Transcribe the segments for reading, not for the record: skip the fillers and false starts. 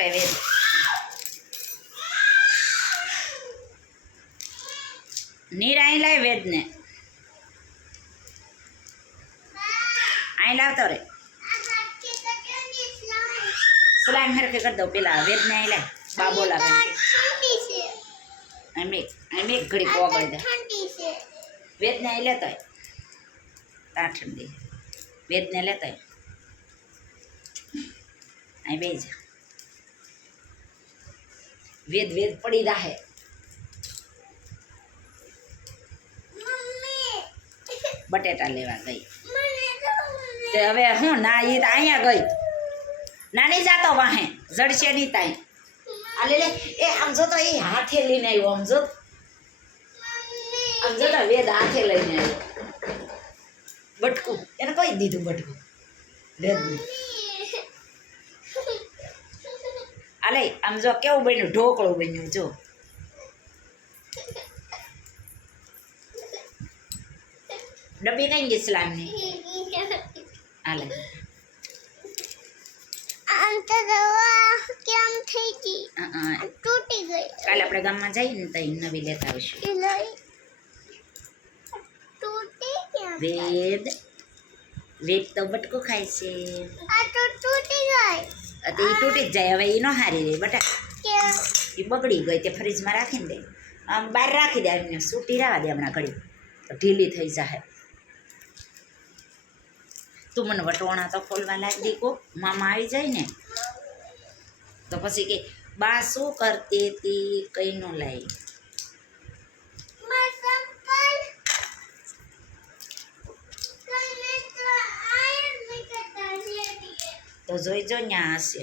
રે વેદ નીર અહીં લાય વેદ ને અહીં લાવતો રે સ્લાઈમ હરખે કરી દઉં પેલા વેદ ને અહીં લાય બાબો લાગે એમ એક ઘડી પોગળી દે વેદ ને અહીં લેતો તા ઠંડી વેદ ને લેતો અહીં બે જા વેદ વેદ પડી રાહે બટેટા લેવા ગઈ તે હવે હું ના એ અહીંયા ગઈ નાની જાતો વાહે જડશે નહીં તાઈ આ લે એ આમ જો તો એ હાથે લઈને આવ્યો આમ જો તો વેદ હાથે લઈને આવ્યો બટકું એને કઈ દીધું બટકું વેદને આલે આમ જો કેવું બન્યું ઢોકળું બન્યું જો ડબ્બી કઈ ગઈ સ્લામની હાલે કાલે આપણે ગામમાં જઈએ ને તો નવી લેતા આવીશું વેદ વેદ તો બટકું ખાય છે એ તૂટી જ જાય હવે એ ન હારી રહી બટા એ બગડી ગઈ તે ફ્રીજમાં રાખીને દે આમ બહાર રાખી દે એમને સૂટી રહેવા દે હમણાં ઘડી તો ઢીલી થઈ જાય તું મને વટોણા તો ખોલવા લાગી દીકો મામા આવી જાય ને તો પછી કે બા શું કરતી હતી કઈ ન લાવી તો જોઈજો ન્યા હશે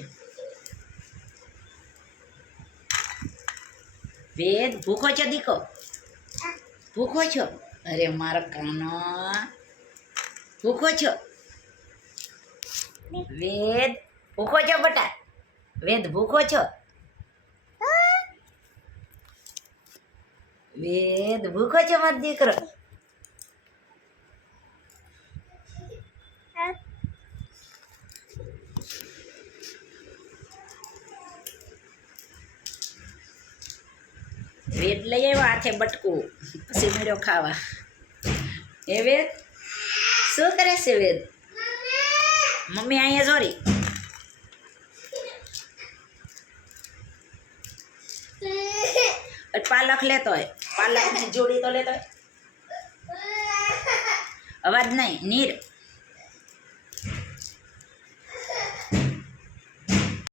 વેદ ભૂખો છો દીકો ભૂખો છો અરે મારો કાનો ભૂખો છો વેદ ભૂખો છો બટા વેદ ભૂખો છો વેદ ભૂખો છો મારો દીકરો વેદ લઈ આવ્યો હાથે બટકું પછી મેળ્યો ખાવા એ વેદ શું કરે છે વેદ મમ્મી અહીંયા જોરી પાલક લેતો હોય પાલકની જોડી તો લેતો હોય અવાજ નહીં નીર